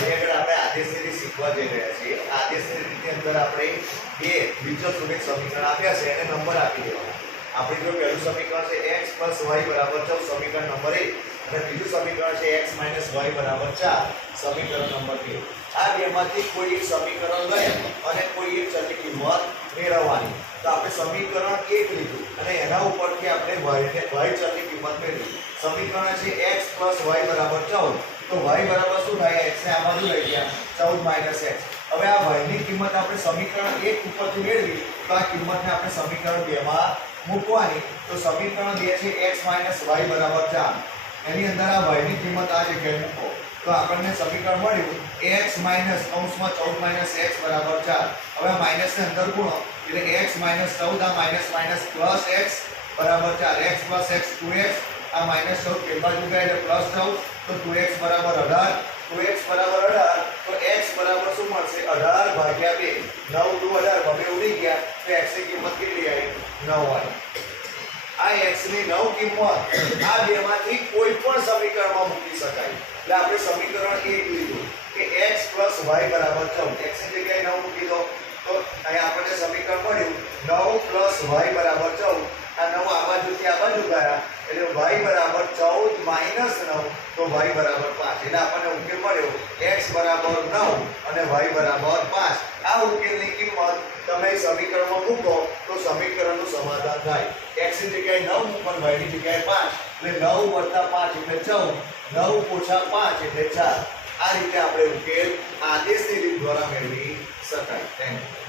આગળ આપણે આદેશની રીત શીખવા જઈ રહ્યા છીએ. આદેશની રીતની અંદર આપણે બે બીજગણિત સમીકરણ આપ્યા છે એને નંબર આપી દેવાના. આપણે જો પહેલું સમીકરણ છે x + y = 14, સમીકરણ નંબર 1, અને બીજું સમીકરણ છે x - y = 4, સમીકરણ નંબર 2. આ બેમાંથી કોઈ એક સમીકરણ લઈ અને કોઈ એક ચલની કિંમત મેળવવાની. તો આપણે સમીકરણ 1 લીધું અને એના ઉપરથી આપણે y ચલની કિંમત મેળવી. સમીકરણ છે x + y = 14. તો y બરાબર શું થાય? x ને આ બાજુ લઈ ગયા 14 - x. હવે આ y ની કિંમત આપણે સમીકરણ 1 ઉપરથી મેળવી તો આ કિંમતને આપણે સમીકરણ 2 માં મૂકવાની. તો સમીકરણ 2 છે x - y = 4. એની અંદર આ y ની કિંમત આ જગ્યાએ મૂકો તો આપણને સમીકરણ મળ્યું x - 14 - x = 4. હવે આ માઈનસ ને અંદર ગુણો એટલે x - 14 આ minus plus x = 4. x + x 2x, આ -14 બે બાજુ ગયા એટલે +14, તો 2x = 18. 2x = 18 તો x બરાબર શું મળશે? 18 ભાગ્યા 2. 9 × 2 = 18. હવે ઉડી ગયા તો x ની કિંમત કેટલી આવી? 9 આવી. આ x ની 9 કિંમત આ બેમાંથી કોઈ પણ સમીકરણમાં મૂકી શકાય. એટલે આપણે સમીકરણ 1 લીધું કે x + y = 14. x ની જગ્યાએ 9 મૂકી દો તો અહીં આપણને સમીકરણ મળ્યું 9 + y = 14. આ 9 આ બાજુથી આ બાજુ ગયા એટલે y = 14 - 9 તો y = 5. એટલે આપણને ઉકેલ મળ્યો x = 9 અને y = 5. આ ઉકેલની કિંમત તમે સમીકરણમાં મૂકો તો સમીકરણનું સમાધાન થાય. x ની જગ્યાએ 9 મૂકો અને y ની જગ્યાએ 5 એટલે 9 + 5 એટલે 14, 9 - 5 એટલે 4. આ રીતે આપણે ઉકેલ આદેશની રીત દ્વારા મેળવી શકાય. Thank you.